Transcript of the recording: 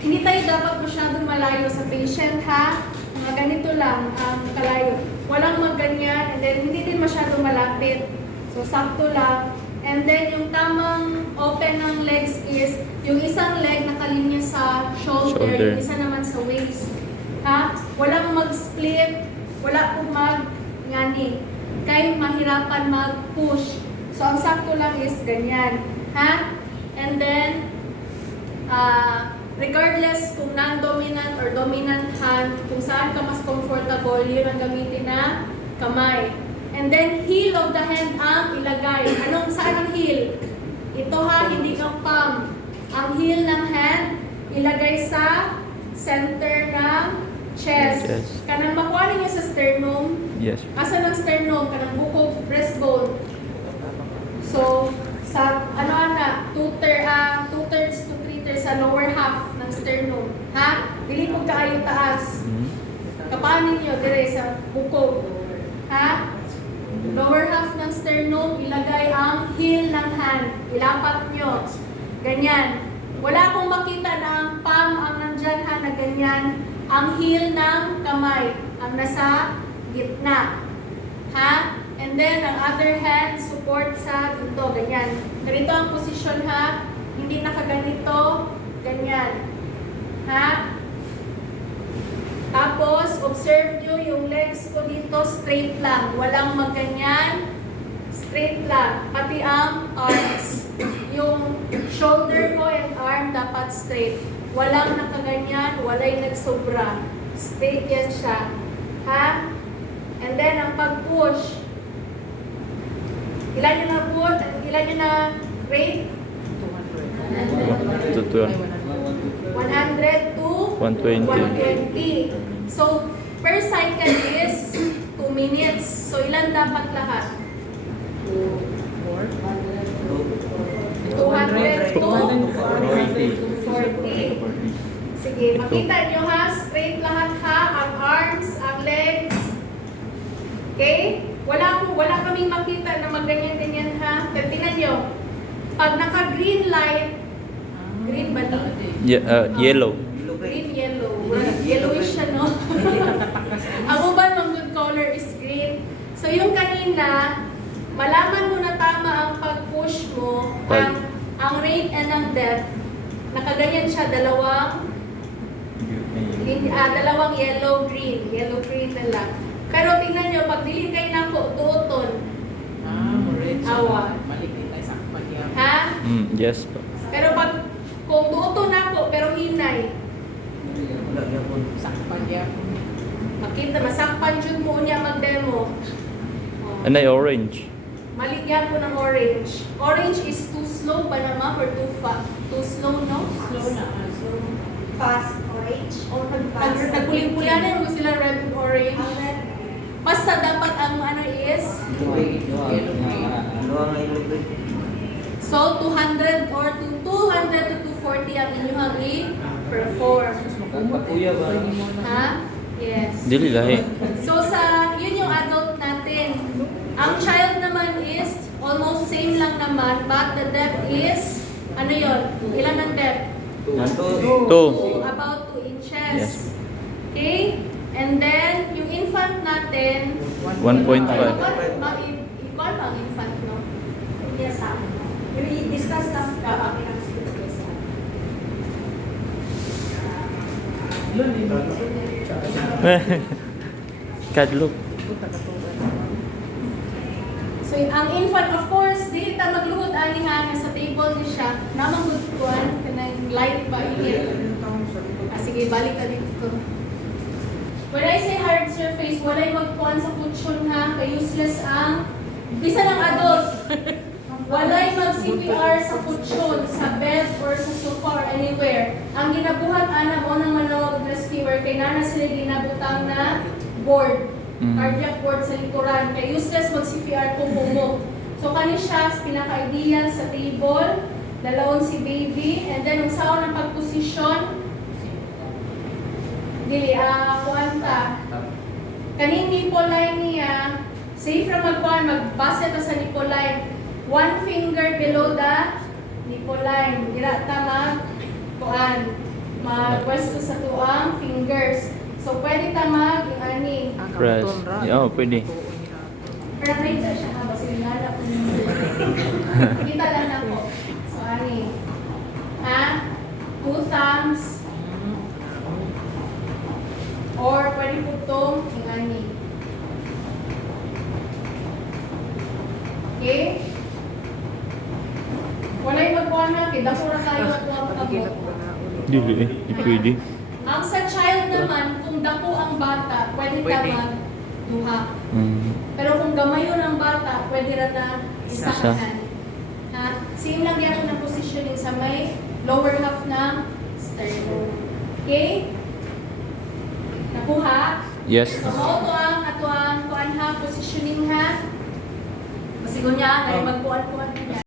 Hindi tayo dapat masyadong malayo sa patient, ha? Mga ganito lang ang kalayo. Walang magganyan, and then hindi din masyadong malapit. So, sakto lang. And then, yung tamang open ng legs is, yung isang leg nakalinya sa shoulder, yung isa naman sa waist. Ha? Walang mag-split, wala pong mag-ngani. Kaya mahirapan mag-push. So, ang sakto lang is ganyan. Ha? And then, regardless kung non-dominant or dominant hand, kung saan ka mas comfortable, yun ang gamitin na kamay. And then, heel of the hand ang ilagay. Saan ang heel? Ito ha, hindi ang palm. Ang heel ng hand, ilagay sa center ng chest. Kanang makuha ninyo sa sternum. Yes. Asa ng sternum? Kanang bukog, breastbone. So, sa two-thirds to three-thirds sa lower half ng sternum. Ha? Dili po kaayo taas. Kapaan ninyo dire sa bukog. Ha? Lower half ng sternum, ilagay ang heel ng hand. Ilapat nyo. Ganyan. Wala akong makita na ang palm ang nandyan ha na ganyan. Ang heel ng kamay ang nasa gitna. Ha? And then, ang other hand, support sa dito. Ganyan. Ganito ang posisyon ha. Hindi nakaganito. Ganyan. Ha? Tapos, observe nyo yung legs ko dito, straight lang. Walang magganyan. Straight lang. Pati ang arms. Yung shoulder ko and arm dapat straight. Walang nakaganyan, walay nagsobra. Straight yan siya. Ha? And then, ang pag-push. Ilan nyo na put? Ilan nyo na rate? 100 to 100 to 120. 120. So, per cycle is 2 minutes. So, ilan dapat lahat? 200 to 240. Sige, makita nyo ha, straight lahat ha, ang arms, ang legs. Okay? Wala kaming makita na magganyan-ganyan ha. Pero tingnan nyo, pag naka-green light, green ba ito? Yellow. Green, yellow. Yellowish siya, no? Ang uban ng good color is green. So yung kanina, malaman mo na tama ang pag-push mo, ang rate and ang depth. Nakaganyan siya, dalawang yellow-green. Yellow-green na lang. Pero tingnan nyo, pag dili kayo na ko, duoton. Awa. Ha? Yes po. Pero pag, kung duoton ako, pero hinay. Makita, masakpan dyan mo niya mag-demo. Anay orange. Maligyan ko ng orange. Orange is too slow ba naman or too slow, no? Slow na. Fast orange. O nagpuling-pulianan mo sila red and orange. Ang red. Basta dapat ang ano is so 200 or 200 to 240 ang inyong i-perform. Ha? Yes. Dili lahi. So yun yung adult natin. Ang child naman is almost same lang naman, but the depth is ano yun? Ilan ang depth? 2. About 2 inches. Yes. Okay? And then, yung infant natin, 1.5. Ikaw ang infant, no? Yes, i-discuss lang kami ng skills. Kadlok. So, ang infant, of course, di ta magluhod ani ha sa table ni siya. Namang good kuan kanang light ba init. Sige, balik ka dito. When I say hard surface, walay magkuan sa kutsyon ha, kay useless ang bisa ng adult. Walay mag-CPR sa kutsyon, sa bed or sa sofa or anywhere. Ang ginabuhat ana mo nang manawag rescuer kay nana sila ginabutang na board. Cardiac board sa likuran. Kay useless mag-CPR kung bumog. So kani siya pinaka-ideal sa table, dalawon si baby, and then ang saon ng pagposisyon, dili kuanta. Kaning nipple line niya, safe ra magkuan, magbase ta sa nipple line. 1 finger below the nipple line. Dira ta mag kuan. Mag-pwesto sa tuang fingers. So, pwede ta mag-ani. Press. Oo, pwede. Pero na siya ha, kasi nilala ko yung kita lang ako. So, ani. Ha? 2 thumbs. Or pwede po itong ingani. Okay? Wala yung magkuha na, kaya pura tayo at huwag abot. Dili eh. Di pwede. Ang sa child naman, kung dako ang bata, pwede ta mag-duha. Mm. Pero kung gamayon ang bata, pwede ra na Isa. isahan. Ha? Same lang yan ng positioning sa may lower half ng sternum. Okay? Nakuha? Yes. So, mao to ang atuang kuan ha, positioning ha. Masigo niya, kaya magkuan-kuan niya.